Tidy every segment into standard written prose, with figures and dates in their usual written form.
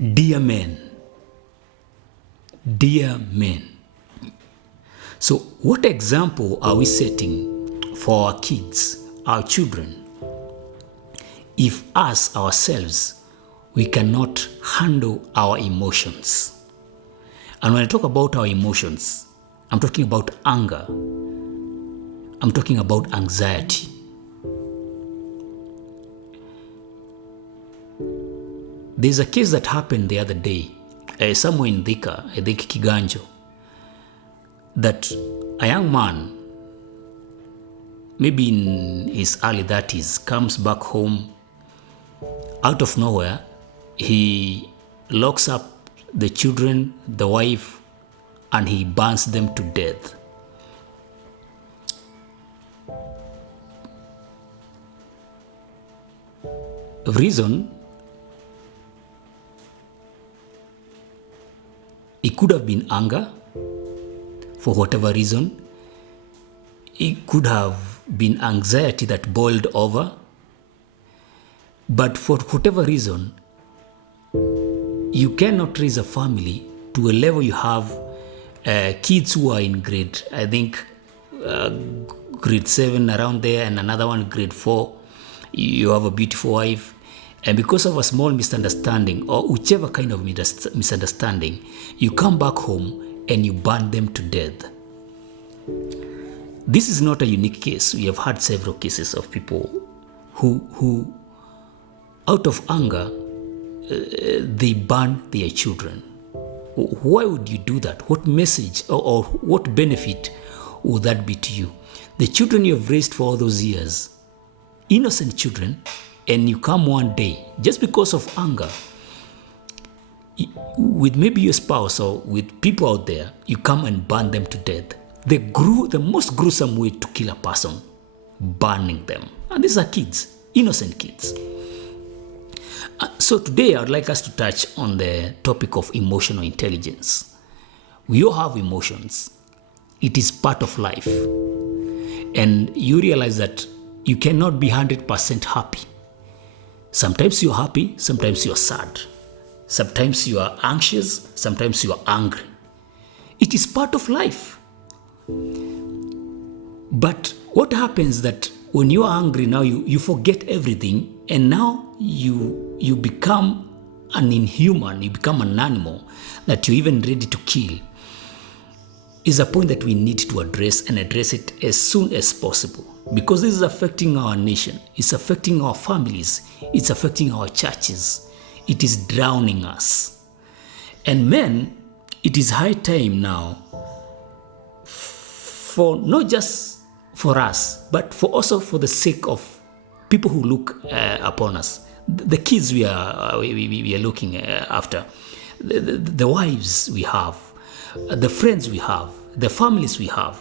Dear men, dear men. So, what example are we setting for our kids, our children, if us ourselves we cannot handle our emotions? And when I talk about our emotions, I'm talking about anger, I'm talking about anxiety. There's a case that happened the other day, somewhere in Thika, I think Kiganjo, that a young man, maybe in his early 30s, comes back home out of nowhere. He locks up the children, the wife, and he burns them to death. Reason, it could have been anger, for whatever reason. It could have been anxiety that boiled over. But for whatever reason, you cannot raise a family to a level you have kids who are in grade, I think, grade 7 around there, and another one grade 4. You have a beautiful wife. And because of a small misunderstanding or whichever kind of misunderstanding, you come back home and you burn them to death. This is not a unique case. We have had several cases of people who out of anger, they burn their children. Why would you do that? What message or what benefit would that be to you? The children you have raised for all those years, innocent children, and you come one day, just because of anger, with maybe your spouse or with people out there, you come and burn them to death. The most gruesome way to kill a person, burning them. And these are kids, innocent kids. So today I would like us to touch on the topic of emotional intelligence. We all have emotions. It is part of life. And you realize that you cannot be 100% happy. Sometimes you're happy, sometimes you're sad. Sometimes you are anxious, sometimes you are angry. It is part of life. But what happens that when you are angry now, you forget everything, and now you become an inhuman, you become an animal that you're even ready to kill, is a point that we need to address, and address it as soon as possible. Because this is affecting our nation, it's affecting our families, it's affecting our churches, it is drowning us. And men, it is high time now for not just for us, but for also for the sake of people who look upon us, the kids we are looking after, the wives we have, the friends we have, the families we have.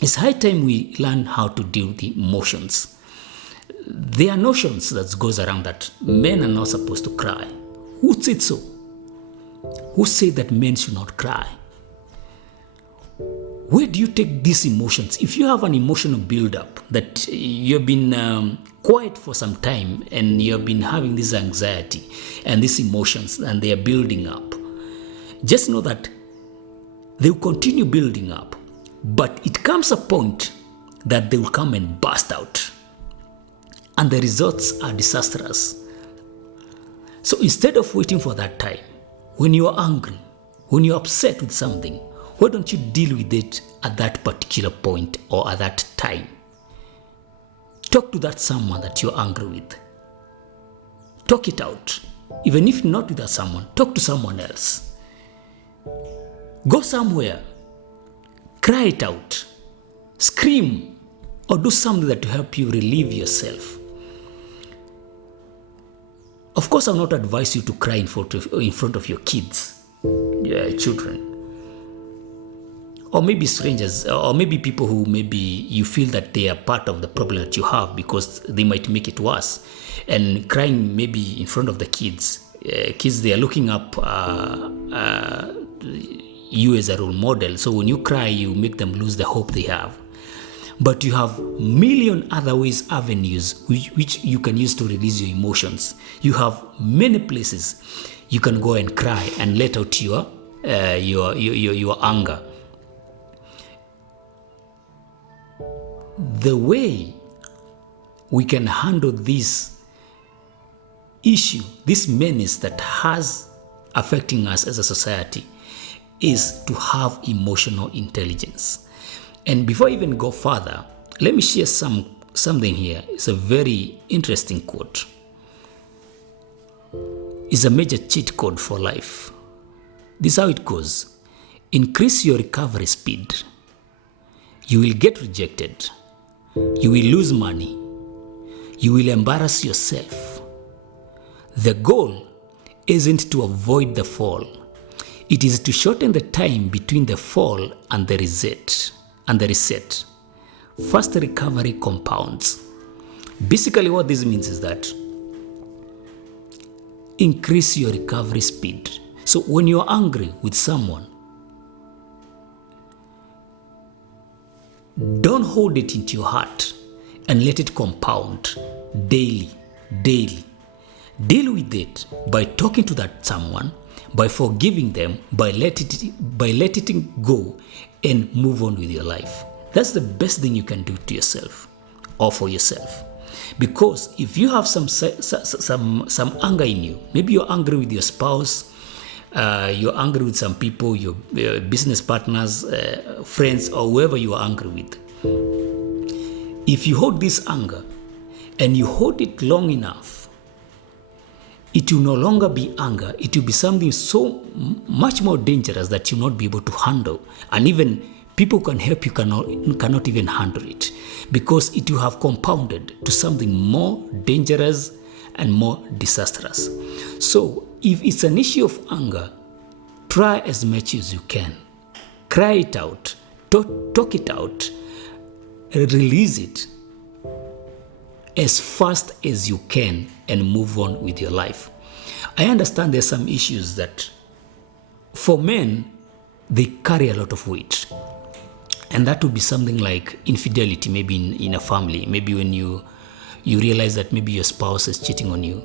It's high time we learn how to deal with the emotions. There are notions that goes around that men are not supposed to cry. Who said so? Who said that men should not cry? Where do you take these emotions? If you have an emotional build-up that you've been quiet for some time and you've been having this anxiety and these emotions and they are building up, just know that they will continue building up. But it comes a point that they will come and burst out. And the results are disastrous. So instead of waiting for that time, when you are angry, when you're upset with something, why don't you deal with it at that particular point or at that time? Talk to that someone that you're angry with. Talk it out. Even if not with that someone, talk to someone else. Go somewhere. Cry it out, scream, or do something that will help you relieve yourself. Of course, I will not advise you to cry in front of your kids, your children, or maybe strangers, or maybe people who maybe you feel that they are part of the problem that you have because they might make it worse. And crying maybe in front of the kids, they are looking up you as a role model. So when you cry, you make them lose the hope they have. But you have million other ways, avenues which you can use to release your emotions. You have many places you can go and cry and let out your anger. The way we can handle this issue, this menace that has affecting us as a society, is to have emotional intelligence. And before I even go further, let me share something here. It's a very interesting quote. It's a major cheat code for life. This is how it goes. Increase your recovery speed. You will get rejected. You will lose money. You will embarrass yourself. The goal isn't to avoid the fall. It is to shorten the time between the fall and the reset. Fast recovery compounds. Basically, what this means is that increase your recovery speed. So when you're angry with someone, don't hold it into your heart and let it compound daily. Deal with it by talking to that someone, by forgiving them, by letting it go and move on with your life. That's the best thing you can do to yourself or for yourself. Because if you have some anger in you, maybe you're angry with your spouse, you're angry with some people, your business partners, friends, or whoever you are angry with. If you hold this anger and you hold it long enough, it will no longer be anger. It will be something so much more dangerous that you'll not be able to handle. And even people can help you cannot even handle it, because it will have compounded to something more dangerous and more disastrous. So if it's an issue of anger, try as much as you can. Cry it out. Talk it out. Release it as fast as you can and move on with your life. I understand there's some issues that for men, they carry a lot of weight. And that would be something like infidelity, maybe in a family. Maybe when you realize that maybe your spouse is cheating on you.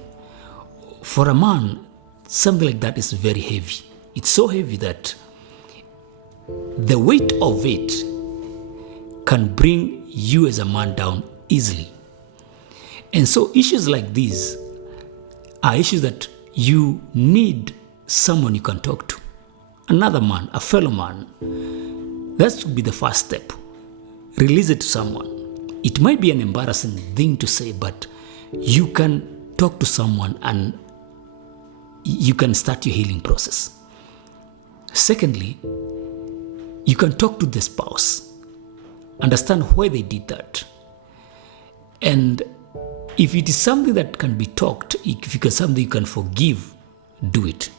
For a man, something like that is very heavy. It's so heavy that the weight of it can bring you as a man down easily. And so issues like these are issues that you need someone you can talk to. Another man, a fellow man. That should be the first step. Release it to someone. It might be an embarrassing thing to say, but you can talk to someone and you can start your healing process. Secondly, you can talk to the spouse. Understand why they did that. And if it is something that can be talked, if it is something you can forgive, do it.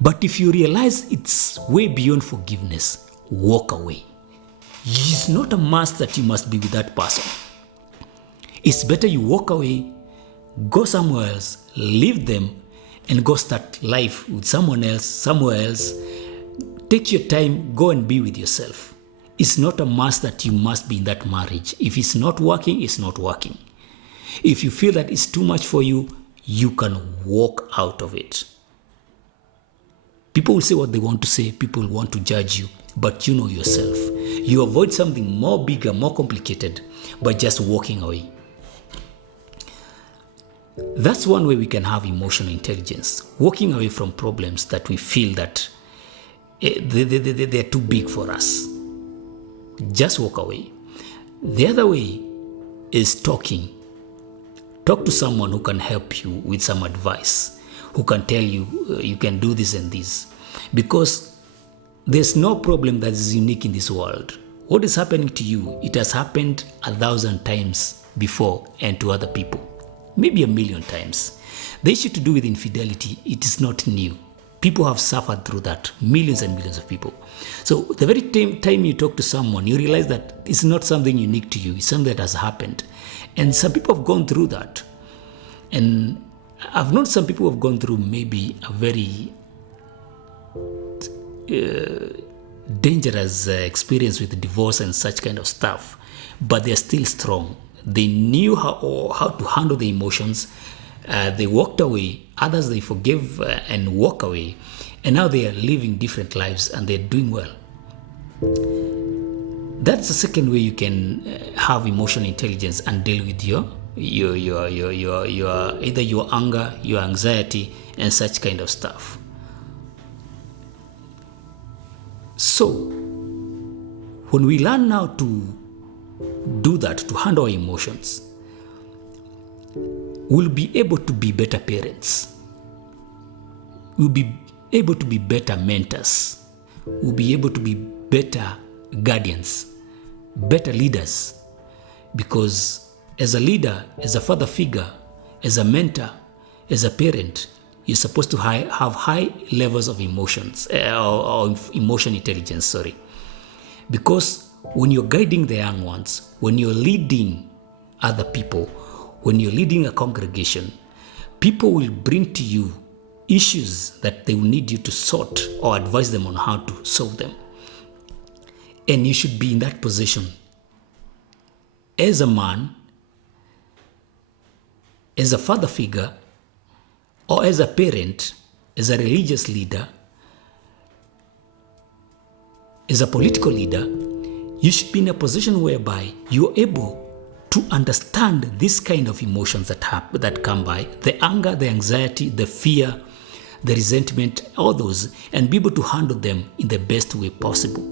But if you realize it's way beyond forgiveness, walk away. It's not a must that you must be with that person. It's better you walk away, go somewhere else, leave them, and go start life with someone else, somewhere else. Take your time, go and be with yourself. It's not a must that you must be in that marriage. If it's not working, it's not working. If you feel that it's too much for you, you can walk out of it. People will say what they want to say. People want to judge you, but you know yourself. You avoid something more bigger, more complicated by just walking away. That's one way we can have emotional intelligence. Walking away from problems that we feel that they're too big for us. Just walk away. The other way is talking. Talk to someone who can help you with some advice, who can tell you you can do this and this. Because there's no problem that is unique in this world. What is happening to you, it has happened 1,000 times before and to other people. Maybe 1,000,000 times. The issue to do with infidelity, it is not new. People have suffered through that, millions and millions of people. So the very time you talk to someone, you realize that it's not something unique to you, it's something that has happened. And some people have gone through that. And I've known some people who have gone through maybe a very dangerous experience with divorce and such kind of stuff. but they're still strong. They knew how to handle the emotions. They walked away. Others they forgave and walk away. And now they are living different lives and they're doing well. That's the second way you can have emotional intelligence and deal with your either your anger, your anxiety, and such kind of stuff. So when we learn now to do that, to handle our emotions, we'll be able to be better parents. We'll be able to be better mentors. We'll be able to be better guardians, better leaders. Because as a leader, as a father figure, as a mentor, as a parent, you're supposed to have high levels of emotions, or emotion intelligence, sorry. Because when you're guiding the young ones, when you're leading other people, when you're leading a congregation, people will bring to you issues that they will need you to sort or advise them on how to solve them. And you should be in that position as a man, as a father figure, or as a parent, as a religious leader, as a political leader. You should be in a position whereby you're able to understand this kind of emotions that come by, the anger, the anxiety, the fear, the resentment, all those, and be able to handle them in the best way possible.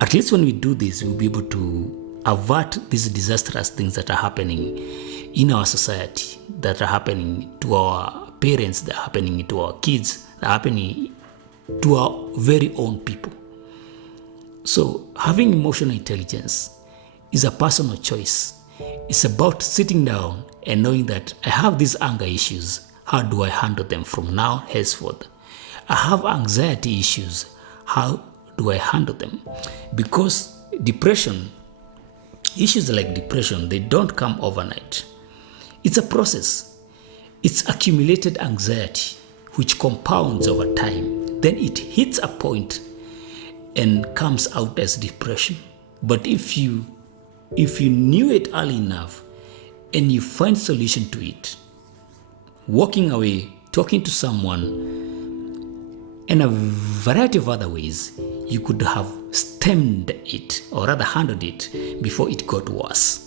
At least when we do this, we'll be able to avert these disastrous things that are happening in our society, that are happening to our parents, that are happening to our kids, that are happening to our very own people. So having emotional intelligence is a personal choice. It's about sitting down and knowing that I have these anger issues. How do I handle them from now henceforth? I have anxiety issues. How do I handle them? Because issues like depression, they don't come overnight. It's a process. It's accumulated anxiety which compounds over time. Then it hits a point and comes out as depression. But if you knew it early enough and you find solution to it, walking away, talking to someone, and a variety of other ways, you could have stemmed it, or rather handled it before it got worse.